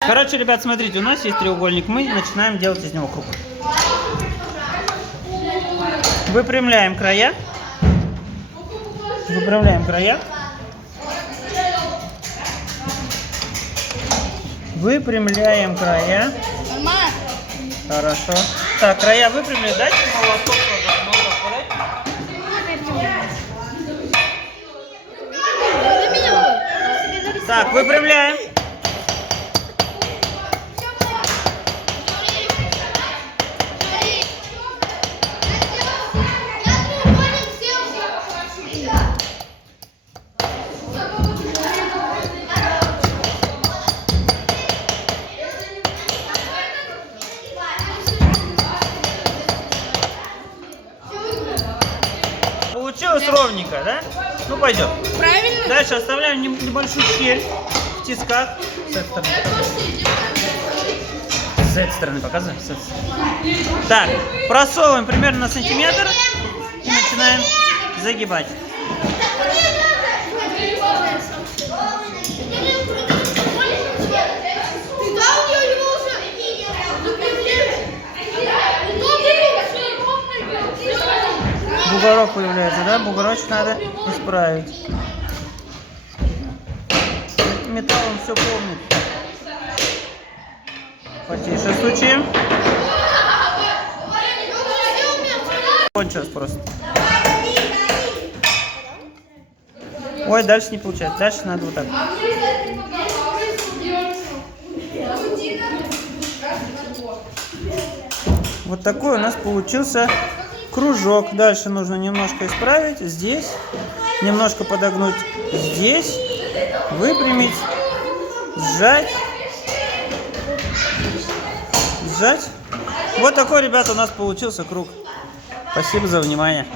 Короче, ребят, смотрите, у нас есть треугольник. Мы начинаем делать из него круг. Выпрямляем края. Выпрямляем края. Выпрямляем края. Хорошо. Так, края выпрямили. Дальше молоток подать. Так, выпрямляем. Получилось ровненько, да? Ну пойдем. Правильно? Дальше оставляем небольшую щель в тисках. С этой стороны. С этой стороны показываем. Так, просовываем примерно на сантиметр и начинаем загибать. Бугорок появляется, да? Бугорочек надо исправить. Металл он все помнит. Потише стучим. Кончилось просто. Ой, дальше не получается. Дальше надо вот так. Вот такой у нас получился кружок. Дальше нужно немножко исправить. Здесь. Немножко подогнуть здесь. Выпрямить. Сжать. Сжать. Вот такой, ребята, у нас получился круг. Спасибо за внимание.